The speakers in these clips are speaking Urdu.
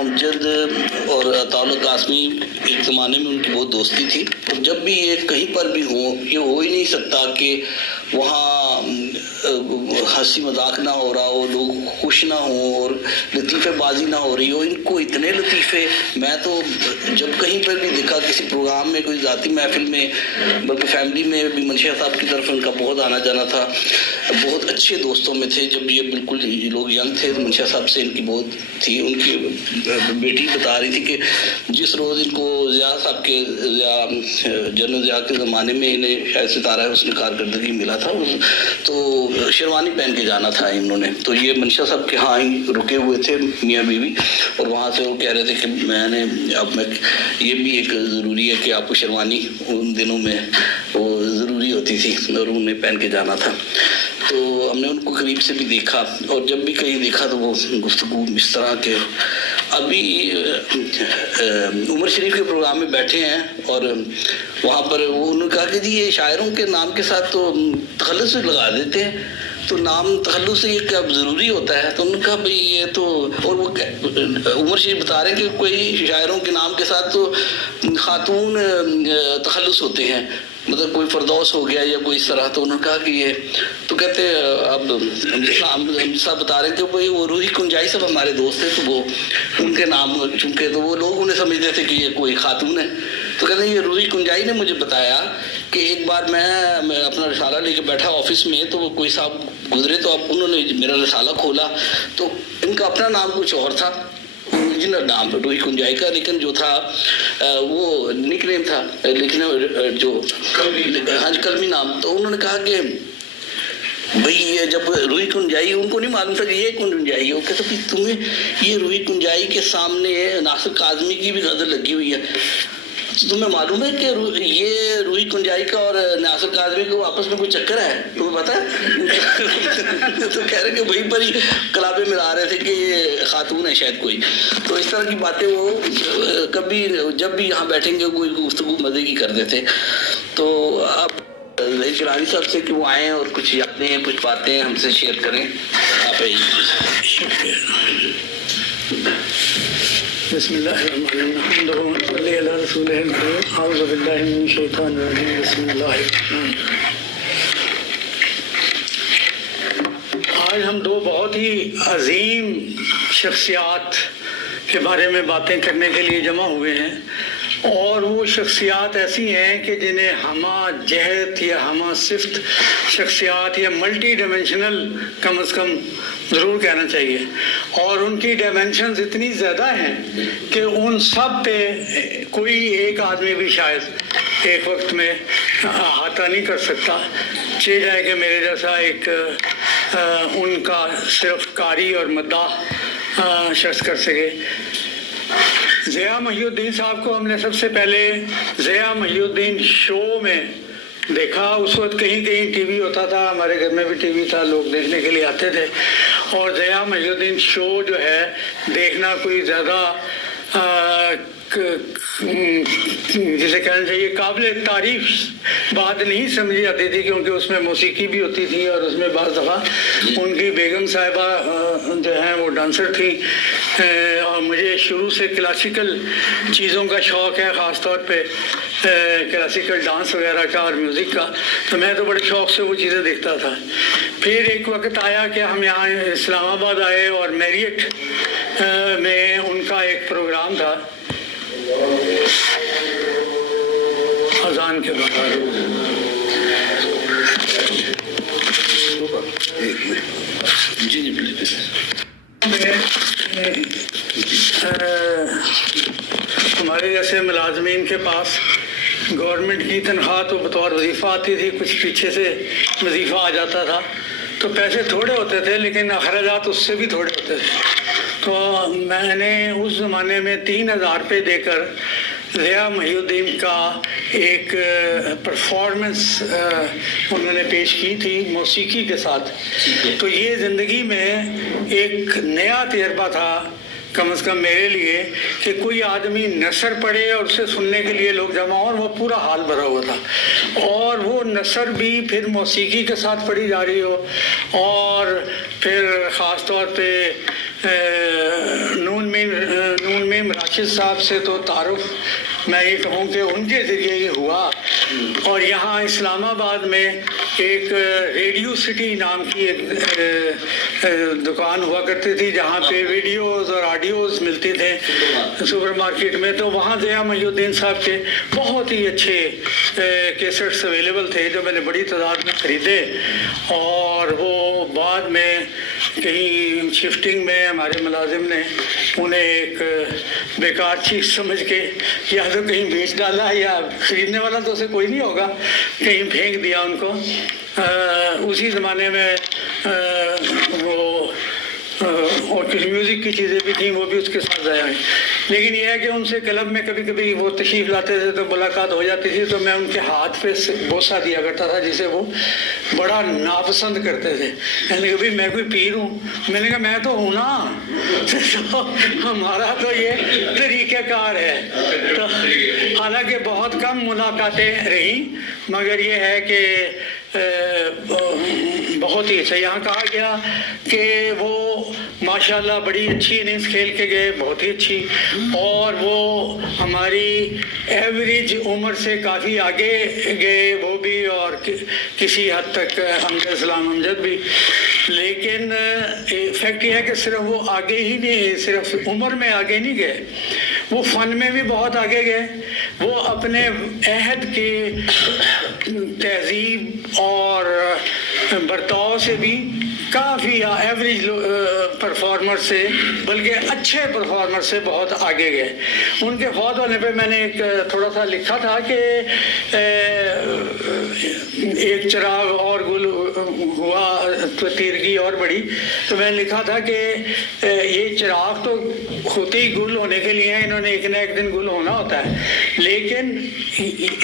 امجد اور عطاء اللہ قاسمی ایک زمانے میں ان کی بہت دوستی تھی. جب بھی یہ کہیں پر بھی ہوں یہ ہو ہی نہیں سکتا کہ وہاں ہنسی مذاق نہ ہو رہا ہو, لوگ خوش نہ ہوں اور لطیفے بازی نہ ہو رہی ہو. ان کو اتنے لطیفے, میں تو جب کہیں پر بھی دیکھا کسی پروگرام میں, کوئی ذاتی محفل میں, بلکہ فیملی میں بھی منشا صاحب کی طرف ان کا بہت آنا جانا تھا. بہت اچھے دوستوں میں تھے. جب یہ بالکل لوگ ینگ تھے تو منشا صاحب سے ان کی بہت تھی. ان کی بیٹی بتا رہی تھی کہ جس روز ان کو ضیاء صاحب کے جنرل ضیاء کے زمانے میں انہیں شاید ستارہ حسن کارکردگی ملا تھا تو شیروانی پہن کے جانا تھا انہوں نے. تو یہ منشا صاحب کے ہاں ہی رکے ہوئے تھے میاں بیوی, اور وہاں سے وہ کہہ رہے تھے کہ میں نے اب میں یہ بھی ایک ضروری ہے کہ آپ کو شیروانی ان دنوں میں وہ ضروری ہوتی تھی اور انہیں پہن کے جانا تھا. تو ہم نے ان کو قریب سے بھی دیکھا, اور جب بھی کہیں دیکھا تو وہ گفتگو اس طرح کے. ابھی عمر شریف کے پروگرام میں بیٹھے ہیں اور وہاں پر وہ انہوں نے کہا کہ جی یہ شاعروں کے نام کے ساتھ تو تخلص لگا دیتے ہیں, تو نام تخلص یہ کیا ضروری ہوتا ہے؟ تو انہوں نے کہا بھئی یہ تو, اور وہ عمر شریف بتا رہے ہیں کہ کوئی شاعروں کے نام کے ساتھ تو خاتون تخلص ہوتے ہیں, مطلب کوئی فردوس ہو گیا یا کوئی اس طرح. تو انہوں نے کہا کہ یہ تو کہتے اب ہم صاحب بتا رہے ہیں کہ بھئی وہ روحی کنجائی صاحب ہمارے دوست تھے, تو وہ ان کے نام چونکہ تو وہ لوگ انہیں سمجھتے تھے کہ یہ کوئی خاتون ہے. تو کہتے ہیں یہ روحی کنجائی نے مجھے بتایا کہ ایک بار میں اپنا رسالہ لے کے بیٹھا آفس میں, تو وہ کوئی صاحب گزرے تو اب انہوں نے میرا رسالہ کھولا تو ان کا اپنا نام کچھ اور تھا, اوریجنل نام روحی کنجائی کا, لیکن جو تھا وہ نک نیم تھا, لیکن جو کلمی نام. تو انہوں نے کہا کہ بھئی یہ جب روحی کنجائی, ان کو نہیں معلوم تھا کہ یہ کنجائی ہے. وہ کہتے ہیں تمہیں یہ روحی کنجائی کے سامنے ناصر کاظمی کی بھی غزل لگی ہوئی ہے, تو تمہیں معلوم ہے کہ یہ روحی کنجائی کا اور ناصر کاظمی کو آپس میں کوئی چکر ہے, تمہیں پتہ ہے؟ تو کہہ رہے کہ وہیں پر ہی کلابے ملا رہے تھے کہ یہ خاتون ہے شاید کوئی. تو اس طرح کی باتیں وہ کبھی جب بھی یہاں بیٹھیں گے کوئی گفتگو مزے کی کر دیتے. تو اب گیلانی صاحب سے کہ وہ آئیں اور کچھ یادیں کچھ باتیں ہم سے شیئر کریں. آپ شکریہ. بسم اللہ الرحمن الرحیم. صلی اللہ علیہ رسول اعوذ باللہ من الشیطان الرجیم. بسم اللہ الرحمن الرحیم. آج ہم دو بہت ہی عظیم شخصیات کے بارے میں باتیں کرنے کے لیے جمع ہوئے ہیں, اور وہ شخصیات ایسی ہیں کہ جنہیں ہمہ جہت یا ہمہ صفت شخصیات یا ملٹی ڈائمینشنل کم از کم ضرور کہنا چاہیے. اور ان کی ڈائمینشنز اتنی زیادہ ہیں کہ ان سب پہ کوئی ایک آدمی بھی شاید ایک وقت میں احاطہ نہیں کر سکتا. چاہ جائے کہ میرے جیسا ایک ان کا صرف قاری اور مداح شخص کر سکے. ضیاء محی الدین صاحب کو ہم نے سب سے پہلے ضیاء محی الدین شو میں دیکھا. اس وقت کہیں کہیں ٹی وی ہوتا تھا, ہمارے گھر میں بھی ٹی وی تھا, لوگ دیکھنے کے لیے آتے تھے. اور ضیاء محی الدین شو جو ہے دیکھنا کوئی زیادہ جسے کہنا چاہیے قابل تعریف بات نہیں سمجھی جاتی تھی, کیونکہ اس میں موسیقی بھی ہوتی تھی اور اس میں بعض دفعہ ان کی بیگم صاحبہ جو ہیں وہ ڈانسر تھیں. اور مجھے شروع سے کلاسیکل چیزوں کا شوق ہے, خاص طور پہ کلاسیکل ڈانس وغیرہ کا اور میوزک کا, تو میں تو بڑے شوق سے وہ چیزیں دیکھتا تھا. پھر ایک وقت آیا کہ ہم یہاں اسلام آباد آئے اور میریٹ میں ان کا ایک پروگرام تھا اذان کے بعد. ہمارے جیسے ملازمین کے پاس گورنمنٹ کی تنخواہ تو بطور وظیفہ آتی تھی, کچھ پیچھے سے وظیفہ آ جاتا تھا, تو پیسے تھوڑے ہوتے تھے لیکن اخراجات اس سے بھی تھوڑے ہوتے تھے. تو میں نے اس زمانے میں 3,000 روپے دے کر ضیاء محی الدین کا ایک پرفارمنس انہوں نے پیش کی تھی موسیقی کے ساتھ. تو یہ زندگی میں ایک نیا تجربہ تھا کم از کم میرے لیے کہ کوئی آدمی نثر پڑھے اور اسے سننے کے لیے لوگ جمع ہوں, اور وہ پورا حال بھرا ہوا تھا, اور وہ نثر بھی پھر موسیقی کے ساتھ پڑھی جا رہی ہو, اور پھر خاص طور پہ نون نعیم راشد صاحب سے تو تعارف میں یہ کہوں کہ ان کے ذریعے یہ ہوا، اور یہاں اسلام آباد میں ایک ریڈیو سٹی نام کی ایک دکان ہوا کرتی تھی جہاں پہ ویڈیوز اور آڈیوز ملتے تھے سپر مارکیٹ میں، تو وہاں ضیاء محی الدین صاحب کے بہت ہی اچھے کیسٹس اویلیبل تھے جو میں نے بڑی تعداد میں خریدے، اور وہ بعد میں کہیں شفٹنگ میں ہمارے ملازم نے انہیں ایک بیکار چیز سمجھ کے یا تو کہیں بیچ ڈالا یا خریدنے والا تو اسے کوئی نہیں ہوگا، کہیں پھینک دیا ان کو۔ اسی زمانے میں وہ اور کچھ میوزک کی چیزیں بھی تھیں وہ بھی اس کے ساتھ ضائع ہوئی، لیکن یہ ہے کہ ان سے کلب میں کبھی کبھی وہ تشریف لاتے تھے تو ملاقات ہو جاتی تھی، تو میں ان کے ہاتھ پہ بوسہ دیا کرتا تھا جسے وہ بڑا ناپسند کرتے تھے۔ میں نے کہا بھائی میں کوئی پیر ہوں؟ میں نے کہا میں تو ہوں نا، تو ہمارا تو یہ طریقہ کار ہے۔ تو حالانکہ بہت کم ملاقاتیں رہیں، مگر یہ ہے کہ بہت ہی اچھا۔ یہاں کہا گیا کہ وہ ماشاءاللہ بڑی اچھی اننگز کھیل کے گئے، بہت ہی اچھی، اور وہ ہماری ایوریج عمر سے کافی آگے گئے وہ بھی، اور کسی حد تک امجد اسلام امجد بھی۔ لیکن فیکٹ یہ ہے کہ صرف وہ آگے ہی نہیں، صرف عمر میں آگے نہیں گئے، وہ فن میں بھی بہت آگے گئے۔ وہ اپنے عہد کی تہذیب اور برتاؤ سے بھی کافی ایوریج پرفارمر سے، بلکہ اچھے پرفارمر سے بہت آگے گئے۔ ان کے فوت ہونے پہ میں نے ایک تھوڑا سا لکھا تھا کہ ایک چراغ اور گل ہوا تو تیرگی اور بڑی، تو میں نے لکھا تھا کہ یہ چراغ تو ہوتے ہی گل ہونے کے لیے ہیں، انہوں نے ایک نہ ایک دن گل ہونا ہوتا ہے، لیکن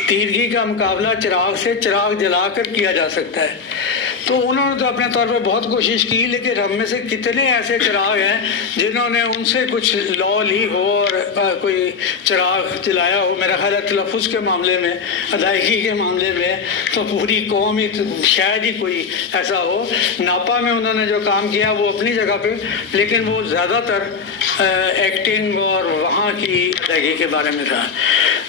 تیرگی کا مقابلہ چراغ سے چراغ جلا کر کیا جا سکتا ہے۔ تو انہوں نے تو اپنے طور پہ بہت کوشش کی، لیکن ہم میں سے کتنے ایسے چراغ ہیں جنہوں نے ان سے کچھ لو لی ہو اور کوئی چراغ جلایا ہو۔ میرا خیال ہے تلفظ کے معاملے میں، ادائیگی کے معاملے میں تو پوری قوم ہی شاید ہی کوئی ایسا ہو۔ ناپا میں انہوں نے جو کام کیا وہ اپنی جگہ پہ، لیکن وہ زیادہ تر ایکٹنگ اور وہاں کی ادائیگی کے بارے میں تھا۔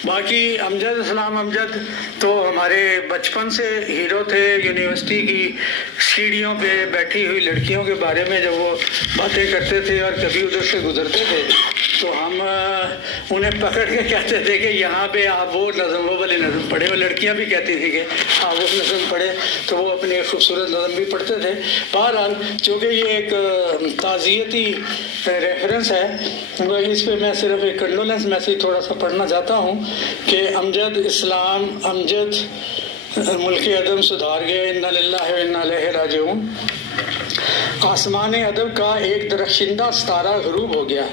باقی امجد اسلام امجد تو ہمارے بچپن سے ہیرو تھے۔ یونیورسٹی کی سیڑھیوں پہ بیٹھی ہوئی لڑکیوں کے بارے میں جب وہ باتیں کرتے تھے اور کبھی ادھر سے گزرتے تھے تو ہم انہیں پکڑ کے کہتے تھے کہ یہاں پہ آپ وہ نظم، وہ والی نظم پڑھے۔ وہ لڑکیاں بھی کہتی تھی کہ آپ وہ نظم پڑھے، تو وہ اپنی ایک خوبصورت نظم بھی پڑھتے تھے۔ بہرحال چونکہ یہ ایک تعزیتی ریفرنس ہے، اس پہ میں صرف ایک کنڈولنس میسیج تھوڑا سا پڑھنا چاہتا ہوں کہ امجد اسلام امجد ملک ادب سدھار گئے، انا للہ و انا الیہ راجعون۔ آسمان ادب کا ایک درخشندہ ستارہ غروب ہو گیا۔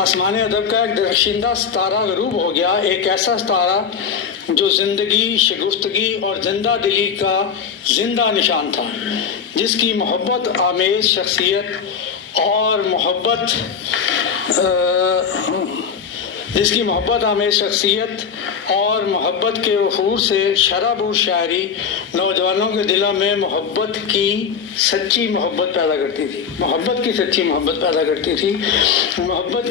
آسمان ادب کا ایک درخشندہ ستارہ غروب ہو گیا، ایک ایسا ستارہ جو زندگی، شگفتگی اور زندہ دلی کا زندہ نشان تھا، جس کی محبت آمیز شخصیت اور محبت کے وفور سے شرح و شاعری نوجوانوں کے دلوں میں محبت کی سچی محبت پیدا کرتی تھی، محبت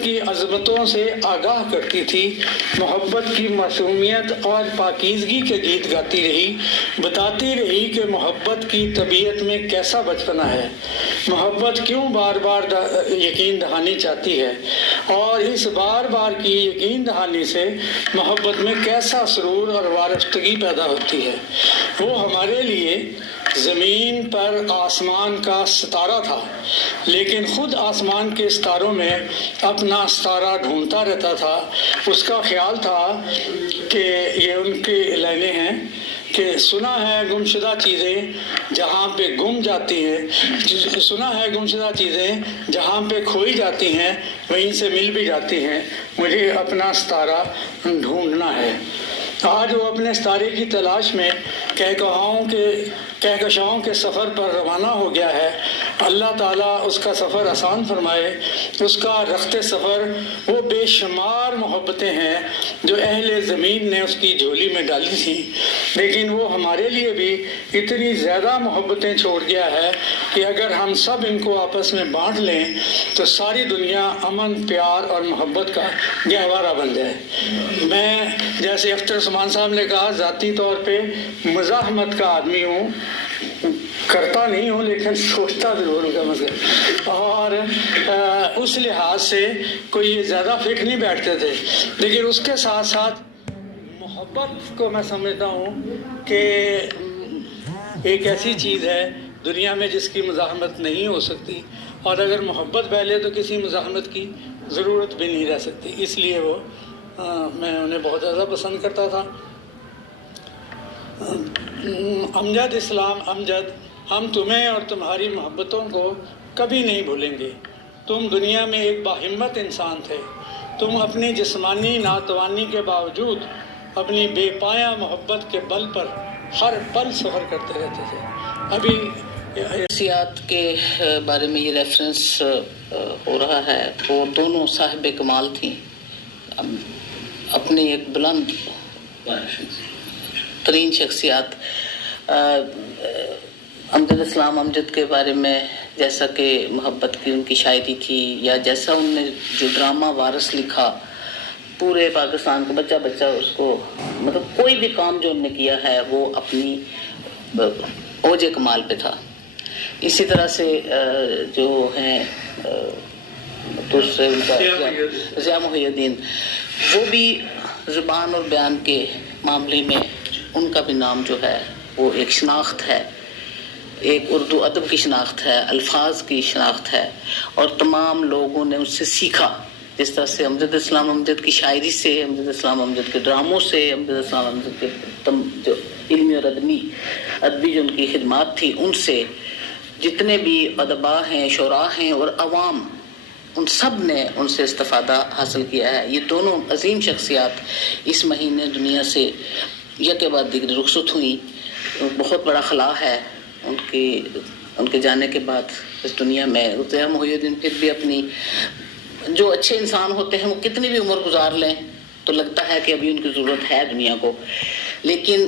کی عظمتوں سے آگاہ کرتی تھی، محبت کی معصومیت اور پاکیزگی کے گیت گاتی رہی، بتاتی رہی کہ محبت کی طبیعت میں کیسا بچپنا ہے، محبت کیوں بار بار یقین دہانی چاہتی ہے، اور اس بار بار کی یقین دہانی سے محبت میں کیسا سرور اور وارفتگی پیدا ہوتی ہے۔ وہ ہمارے لیے زمین پر آسمان کا ستارہ تھا، لیکن خود آسمان کے ستاروں میں اپنا ستارہ ڈھونڈتا رہتا تھا۔ اس کا خیال تھا کہ یہ ان کی لائنیں ہیں کہ سنا ہے گمشدہ چیزیں جہاں پہ گم جاتی ہیں، سنا ہے گمشدہ چیزیں جہاں پہ کھوئی جاتی ہیں وہیں سے مل بھی جاتی ہیں، مجھے اپنا ستارہ ڈھونڈنا ہے۔ آج وہ اپنے ستارے کی تلاش میں کہکہاؤں کے کہکشاؤں کے سفر پر روانہ ہو گیا ہے، اللہ تعالیٰ اس کا سفر آسان فرمائے۔ اس کا رخت سفر وہ بے شمار محبتیں ہیں جو اہل زمین نے اس کی جھولی میں ڈالی تھیں، لیکن وہ ہمارے لیے بھی اتنی زیادہ محبتیں چھوڑ گیا ہے کہ اگر ہم سب ان کو آپس میں بانٹ لیں تو ساری دنیا امن، پیار اور محبت کا گہوارہ بن جائے۔ میں جیسے اختر عثمان صاحب نے کہا، ذاتی طور پہ مزاحمت کا آدمی ہوں، کرتا نہیں ہوں لیکن سوچتا ضرور ہوں کم از کم، اور اس لحاظ سے کوئی زیادہ فکر نہیں بیٹھتے تھے، لیکن اس کے ساتھ ساتھ محبت کو میں سمجھتا ہوں کہ ایک ایسی چیز ہے دنیا میں جس کی مزاحمت نہیں ہو سکتی، اور اگر محبت پہلے تو کسی مزاحمت کی ضرورت بھی نہیں رہ سکتی، اس لیے وہ میں انہیں بہت زیادہ پسند کرتا تھا۔ امجد اسلام امجد، ہم تمہیں اور تمہاری محبتوں کو کبھی نہیں بھولیں گے۔ تم دنیا میں ایک باہمت انسان تھے، تم اپنی جسمانی ناتوانی کے باوجود اپنی بے پایہ محبت کے بل پر ہر پل سفر کرتے رہتے تھے۔ ابھی شخصیات کے بارے میں یہ ریفرنس ہو رہا ہے، وہ دونوں صاحب کمال تھیں، اپنی ایک بلند ترین شخصیات۔ امجد اسلام امجد کے بارے میں جیسا کہ محبت کی ان کی شاعری تھی، یا جیسا ان نے جو ڈرامہ وارث لکھا، پورے پاکستان کا بچہ بچہ اس کو، مطلب کوئی بھی کام جو ان نے کیا ہے وہ اپنی اوج کمال پہ تھا۔ اسی طرح سے جو ہیں دوسرے ضیاء محی الدین، وہ بھی زبان اور بیان کے معاملے میں ان کا بھی نام جو ہے وہ ایک شناخت ہے، ایک اردو ادب کی شناخت ہے، الفاظ کی شناخت ہے، اور تمام لوگوں نے اس سے سیکھا۔ جس طرح سے امجد اسلام امجد کی شاعری سے، امجد اسلام امجد کے ڈراموں سے، امجد اسلام امجد کے جو علمی اور ادبی جو ان کی خدمات تھی، ان سے جتنے بھی ادباء ہیں، شعراء ہیں اور عوام، ان سب نے ان سے استفادہ حاصل کیا ہے۔ یہ دونوں عظیم شخصیات اس مہینے دنیا سے یک بعد دیگر رخصت ہوئیں۔ بہت بڑا خلا ہے ان کے جانے کے بعد اس دنیا میں۔ ضیاء محی الدین پھر بھی اپنی، جو اچھے انسان ہوتے ہیں وہ کتنی بھی عمر گزار لیں تو لگتا ہے کہ ابھی ان کی ضرورت ہے دنیا کو، لیکن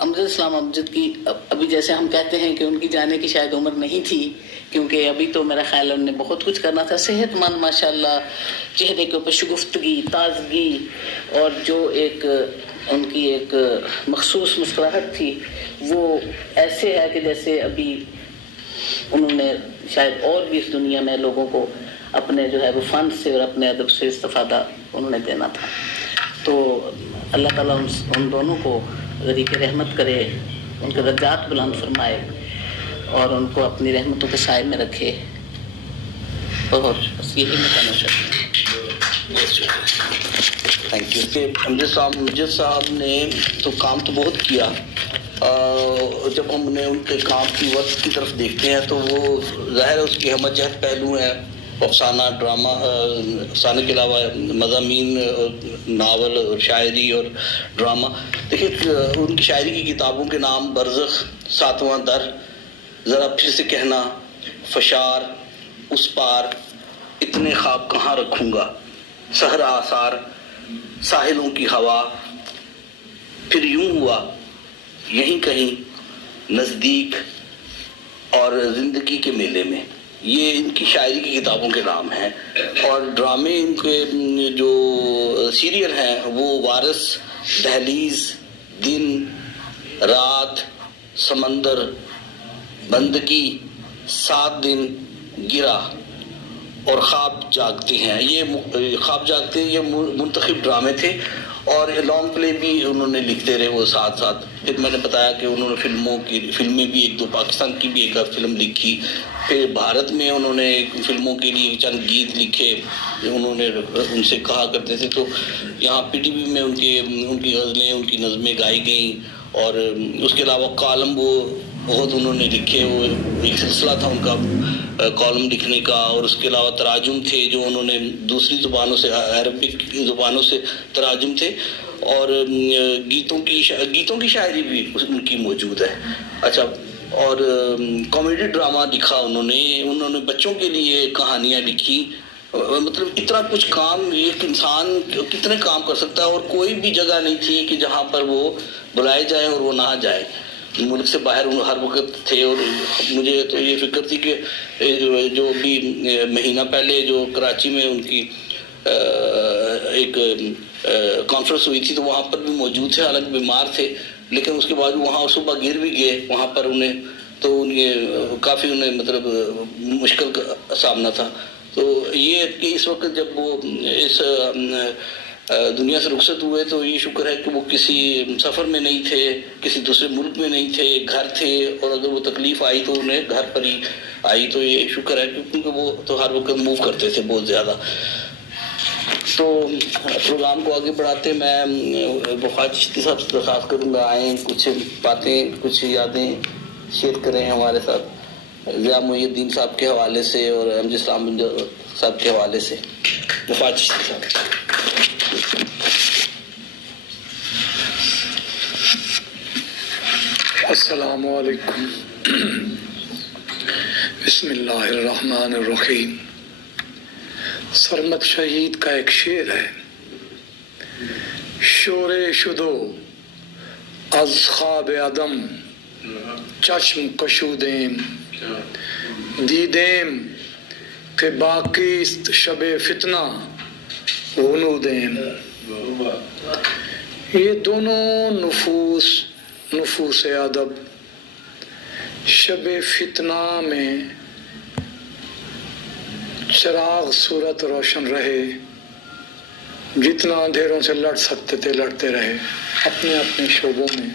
امجد اسلام امجد کی ابھی جیسے ہم کہتے ہیں کہ ان کی جانے کی شاید عمر نہیں تھی، کیونکہ ابھی تو میرا خیال ہے انہوں نے بہت کچھ کرنا تھا، صحت مند ماشاءاللہ، چہرے کے اوپر شگفتگی، تازگی، اور جو ایک ان کی ایک مخصوص مسکراہٹ تھی، وہ ایسے ہے کہ جیسے ابھی انہوں نے شاید اور بھی اس دنیا میں لوگوں کو اپنے جو ہے وہ فن سے اور اپنے ادب سے استفادہ انہوں نے دینا تھا۔ تو اللہ تعالیٰ ان دونوں کو غریق رحمت کرے، ان کے درجات بلند فرمائے اور ان کو اپنی رحمتوں کے سائے میں رکھے، اور بس یہی میں کہنا چاہتا ہوں۔ Thank you. کہ امجد صاحب نے تو کام تو بہت کیا، جب ہم نے ان کے کام کی وقت کی طرف دیکھتے ہیں تو وہ ظاہر ہے اس کے ہم جہت پہلو ہیں، افسانہ، ڈرامہ، افسانے کے علاوہ مضامین، ناول اور شاعری اور ڈرامہ۔ دیکھیں ان کی شاعری کی کتابوں کے نام برزخ، ساتواں در، ذرا پھر سے کہنا، فشار، اس پار، اتنے خواب کہاں رکھوں گا، صحرا آثار، ساحلوں کی ہوا، پھر یوں ہوا، یہیں کہیں نزدیک، اور زندگی کے میلے میں۔ یہ ان کی شاعری کی کتابوں کے نام ہیں، اور ڈرامے ان کے جو سیریل ہیں وہ وارث، دہلیز، دن رات، سمندر، بندگی، 7 دن، گرا، اور خواب جاگتے ہیں۔ یہ خواب جاگتے ہیں، یہ منتخب ڈرامے تھے، اور لانگ پلے بھی انہوں نے لکھتے رہے وہ ساتھ ساتھ۔ پھر میں نے بتایا کہ انہوں نے فلمیں بھی ایک دو، پاکستان کی بھی ایک فلم لکھی، پھر بھارت میں انہوں نے فلموں کے لیے چند گیت لکھے، انہوں نے ان سے کہا کرتے تھے، تو یہاں پی ٹی وی میں ان کی غزلیں، ان کی نظمیں گائی گئیں، اور اس کے علاوہ کالم وہ بہت انہوں نے لکھے، وہ ایک سلسلہ تھا ان کا کالم لکھنے کا، اور اس کے علاوہ تراجم تھے جو انہوں نے دوسری زبانوں سے، عربک زبانوں سے تراجم تھے، اور گیتوں کی شاعری بھی ان کی موجود ہے۔ اچھا، اور کامیڈی ڈرامہ لکھا انہوں نے بچوں کے لیے کہانیاں لکھی. مطلب اتنا کچھ کام ایک انسان کتنے کام کر سکتا ہے, اور کوئی بھی جگہ نہیں تھی کہ جہاں پر وہ بلائے جائیں اور وہ نہ جائے. ملک سے باہر ہر وقت تھے. اور مجھے تو یہ فکر تھی کہ جو بھی مہینہ پہلے جو کراچی میں ان کی ایک کانفرنس ہوئی تھی تو وہاں پر بھی موجود تھے, حالانکہ بیمار تھے, لیکن اس کے بعد وہاں صبح گر بھی گئے وہاں پر انہیں, تو کافی انہیں مطلب مشکل کا سامنا تھا. تو یہ کہ اس وقت جب وہ اس دنیا سے رخصت ہوئے تو یہ شکر ہے کہ وہ کسی سفر میں نہیں تھے, کسی دوسرے ملک میں نہیں تھے, گھر تھے, اور اگر وہ تکلیف آئی تو انہیں گھر پر ہی آئی. تو یہ شکر ہے کیونکہ وہ تو ہر وقت موو کرتے تھے بہت زیادہ. تو پروگرام کو آگے بڑھاتے میں وفات چشتی صاحب سے درخواست کروں گا آئیں, کچھ باتیں, کچھ یادیں شیئر کریں ہمارے ساتھ ضیاء محی الدین صاحب کے حوالے سے اور امجد اسلام صاحب کے حوالے سے. وفات چشتی صاحب. السلام علیکم. بسم اللہ الرحمن الرحیم. سرمد شہید کا ایک شعر ہے: شور شدو از خواب عدم چشم کشودیم دیدیم کہ باقی است شب فتنہ غنودیم. یہ دونوں نفوس ادب شب فتنہ میں چراغ صورت روشن رہے, جتنا اندھیروں سے لڑ سکتے تھے لڑتے رہے. اپنے اپنے شعبوں میں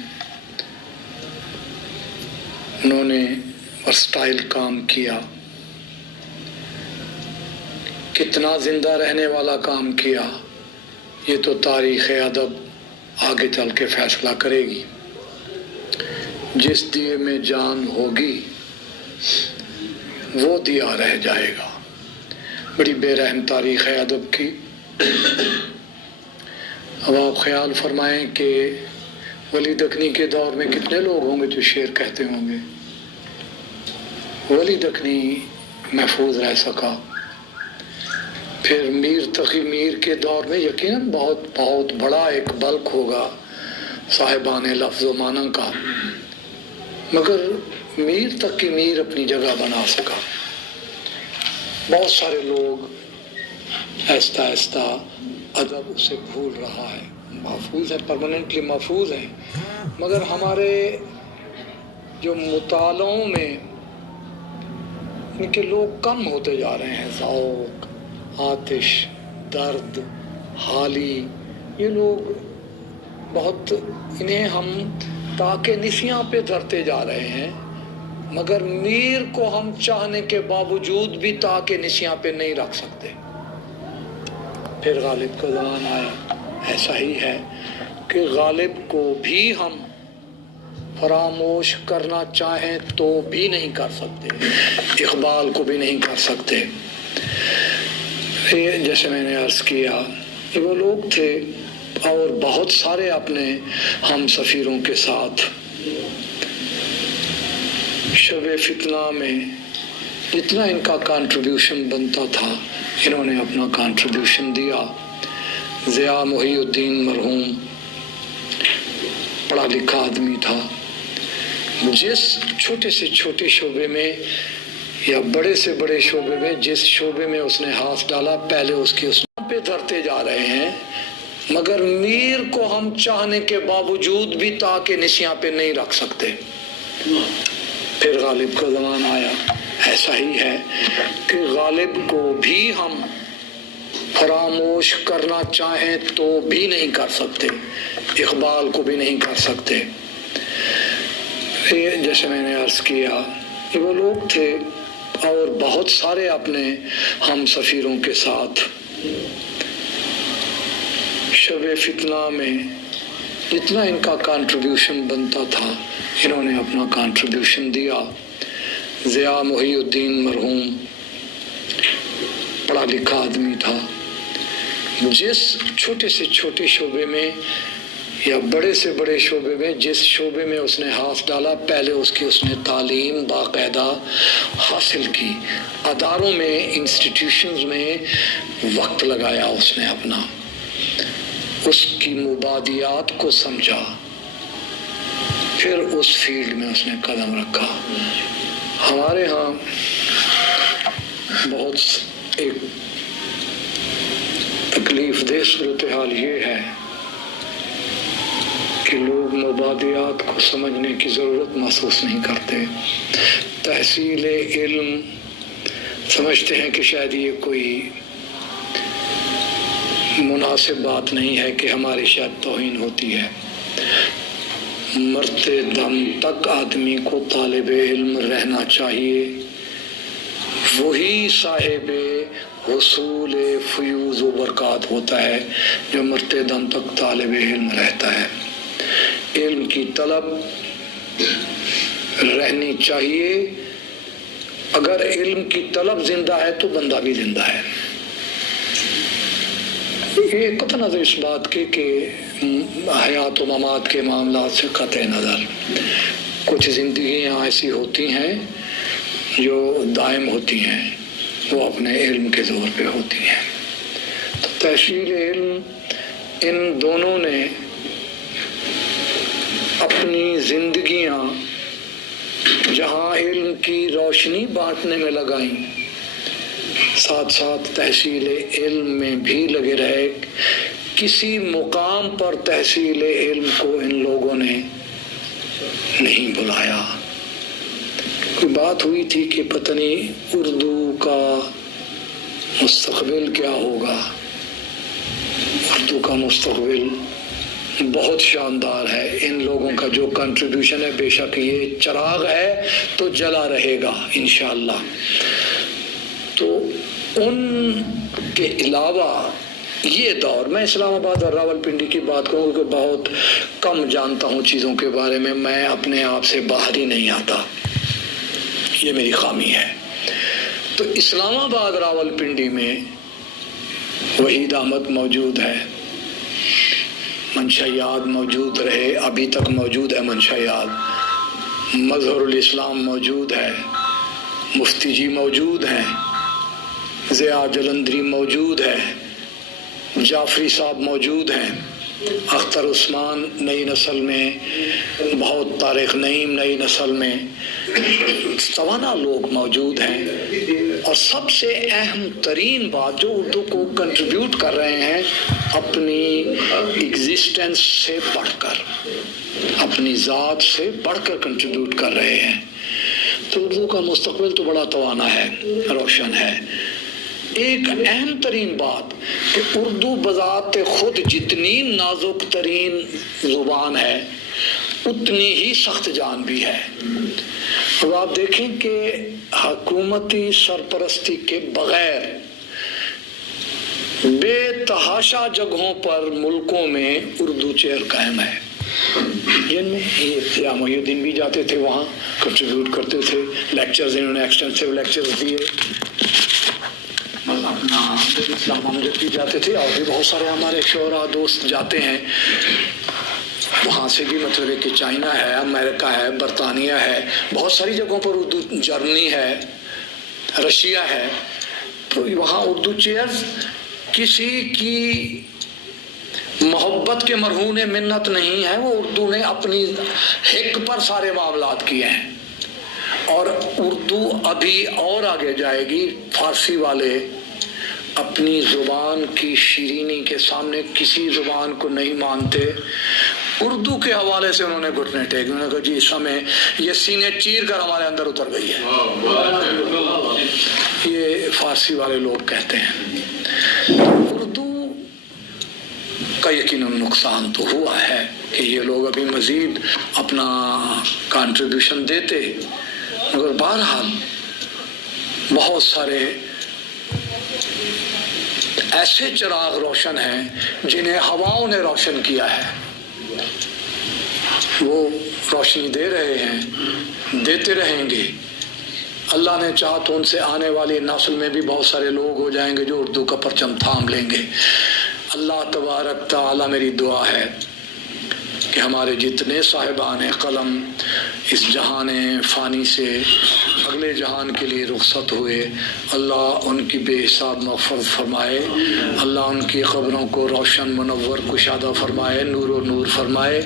انہوں نے ورسٹائل کام کیا, کتنا زندہ رہنے والا کام کیا یہ تو تاریخ ادب آگے چل کے فیصلہ کرے گی. جس دیے میں جان ہوگی وہ دیا رہ جائے گا. بڑی بے رحم تاریخ ہے ادب کی. اب آپ خیال فرمائیں کہ ولی دکنی کے دور میں کتنے لوگ ہوں گے جو شعر کہتے ہوں گے. ولی دکنی محفوظ رہ سکا. پھر میر تقی میر کے دور میں یقیناً بہت بہت بڑا ایک بلک ہوگا صاحبان لفظ و معنی کا, مگر میر تقی میر اپنی جگہ بنا سکا. بہت سارے لوگ آہستہ آہستہ ادب اسے بھول رہا ہے. محفوظ ہے, پرماننٹلی محفوظ ہیں, مگر ہمارے جو مطالعوں میں ان کے لوگ کم ہوتے جا رہے ہیں. ذوق, آتش, درد, حالی, یہ لوگ بہت, انہیں ہم تاکہ نسیاں پہ دھرتے جا رہے ہیں, مگر میر کو ہم چاہنے کے باوجود بھی تاکہ نسیاں پہ نہیں رکھ سکتے. پھر غالب کا زمانہ آیا. ایسا ہی ہے کہ غالب کو بھی ہم فراموش کرنا چاہیں تو بھی نہیں کر سکتے, اقبال کو بھی نہیں کر سکتے. جیسے میں نے عرض کیا کہ وہ لوگ تھے اور بہت سارے اپنے ہم سفیروں کے ساتھ شب فتنہ میں جتنا ان کا کنٹریبیوشن بنتا تھا انہوں نے اپنا کنٹریبیوشن دیا. ضیاء محی الدین مرحوم پڑھا لکھا آدمی تھا. جس چھوٹے سے چھوٹے شعبے میں یا بڑے سے بڑے شعبے میں جس شعبے میں اس نے ہاتھ ڈالا پہلے اس کی اس پہ دھرتے جا رہے ہیں, مگر میر کو ہم چاہنے کے باوجود بھی تاکہ نسیاں پہ نہیں رکھ سکتے. پھر غالب کا زمانہ آیا. ایسا ہی ہے کہ غالب کو بھی ہم فراموش کرنا چاہیں تو بھی نہیں کر سکتے, اقبال کو بھی نہیں کر سکتے. جیسے میں نے عرض کیا کہ وہ لوگ تھے اور بہت سارے اپنے ہم سفیروں کے ساتھ شب فتنہ میں جتنا ان کا کنٹریبیوشن بنتا تھا انہوں نے اپنا کنٹریبیوشن دیا. ضیاء محی الدین مرحوم پڑھا لکھا آدمی تھا. جس چھوٹے سے چھوٹے شعبے میں یا بڑے سے بڑے شعبے میں جس شعبے میں اس نے ہاتھ ڈالا پہلے اس کی اس نے تعلیم باقاعدہ حاصل کی، اداروں میں انسٹیٹیوشنز میں وقت لگایا اس نے اپنا، اس کی مبادیات کو سمجھا، پھر اس فیلڈ میں اس نے قدم رکھا۔ ہمارے ہاں بہت ایک تکلیف دہ صورتحال یہ ہے کہ لوگ مبادیات کو سمجھنے کی ضرورت محسوس نہیں کرتے، تحصیل علم سمجھتے ہیں کہ شاید یہ کوئی مناسب بات نہیں ہے کہ ہماری شاید توہین ہوتی ہے۔ مرتے دم تک آدمی کو طالب علم رہنا چاہیے، وہی صاحب حصول فیوز و برکات ہوتا ہے جو مرتے دم تک طالب علم رہتا ہے۔ علم کی طلب رہنی چاہیے، اگر علم کی طلب زندہ ہے تو بندہ بھی زندہ ہے۔ یہ قطع نظر اس بات کے کہ حیات و ممات کے معاملات سے قطع نظر کچھ زندگیاں ایسی ہوتی ہیں جو دائم ہوتی ہیں، وہ اپنے علم کے زور پہ ہوتی ہیں۔ تو تحصیل علم ان دونوں نے اپنی زندگیاں جہاں علم کی روشنی بانٹنے میں لگائیں، ساتھ ساتھ تحصیل علم میں بھی لگے رہے۔ کسی مقام پر تحصیل علم کو ان لوگوں نے نہیں بلایا۔ کوئی بات ہوئی تھی کہ پتہ نہیں اردو کا مستقبل کیا ہوگا۔ اردو کا مستقبل بہت شاندار ہے، ان لوگوں کا جو کنٹریبیوشن ہے، بے شک یہ چراغ ہے تو جلا رہے گا انشاءاللہ۔ تو ان کے علاوہ یہ دور، میں اسلام آباد اور راولپنڈی کی بات کروں کہ بہت کم جانتا ہوں چیزوں کے بارے میں اپنے آپ سے باہر ہی نہیں آتا، یہ میری خامی ہے۔ تو اسلام آباد راولپنڈی میں وحید احمد موجود ہے، منشا یاد موجود رہے، ابھی تک موجود ہے منشا یاد، مظہر الاسلام موجود ہے، مفتی جی موجود ہیں، ضیاء جلندری موجود ہے، جعفری صاحب موجود ہیں، اختر عثمان نئی نسل میں، بہت طارق نعیم نئی نسل میں، توانا لوگ موجود ہیں۔ اور سب سے اہم ترین بات جو اردو کو کنٹریبیوٹ کر رہے ہیں اپنی ایگزسٹنس سے بڑھ کر، اپنی ذات سے بڑھ کر کنٹریبیوٹ کر رہے ہیں، تو اردو کا مستقبل تو بڑا توانا ہے، روشن ہے۔ ایک اہم ترین بات کہ اردو بذات خود جتنی نازک ترین زبان ہے اتنی ہی سخت جان بھی ہے۔ اب آپ دیکھیں کہ حکومتی سرپرستی کے بغیر بے تحاشا جگہوں پر ملکوں میں اردو چیئر قائم ہے، جن میں یہ محی الدین بھی جاتے تھے، وہاں کنٹریبیوٹ کرتے تھے، لیکچرز انہوں نے ایکسٹینسو لیکچرز دیے، اپنا اسلام امجد بھی جاتے تھے، اور بھی بہت سارے ہمارے شعراء دوست جاتے ہیں وہاں سے بھی، مطلب ہے کہ چائنا ہے، امریکہ ہے، برطانیہ ہے، بہت ساری جگہوں پر اردو، جرمنی ہے، رشیا ہے، تو وہاں اردو چیئرز کسی کی محبت کے مرہون منت نہیں ہے، وہ اردو نے اپنی حق پر سارے معاملات کیے ہیں، اور اردو ابھی اور آگے جائے گی۔ فارسی والے اپنی زبان کی شیرینی کے سامنے کسی زبان کو نہیں مانتے، اردو کے حوالے سے انہوں نے گھٹنے ٹیک، انہوں نے کہا جی اس سمے یہ سینے چیر کر ہمارے اندر اتر گئی ہے، یہ فارسی والے لوگ کہتے ہیں۔ اردو کا یقیناً نقصان تو ہوا ہے کہ یہ لوگ ابھی مزید اپنا کنٹریبیوشن دیتے، مگر بہرحال بہت سارے ایسے چراغ روشن ہیں جنہیں ہواؤں نے روشن کیا ہے، وہ روشنی دے رہے ہیں، دیتے رہیں گے۔ اللہ نے چاہا تو ان سے آنے والی نسل میں بھی بہت سارے لوگ ہو جائیں گے جو اردو کا پرچم تھام لیں گے۔ اللہ تبارک تعالی، میری دعا ہے کہ ہمارے جتنے صاحبان قلم اس جہان فانی سے اگلے جہان کے لیے رخصت ہوئے، اللہ ان کی بے حساب مغفرت فرمائے، اللہ ان کی قبروں کو روشن منور کشادہ فرمائے، نور و نور فرمائے،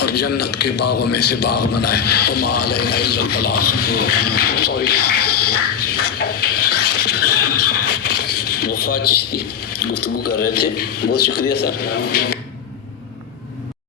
اور جنت کے باغوں میں سے باغ بنائے۔ وما علینا الا البلاغ۔ سوری، وفا چشتی گفتگو کر رہے تھے، بہت شکریہ سر۔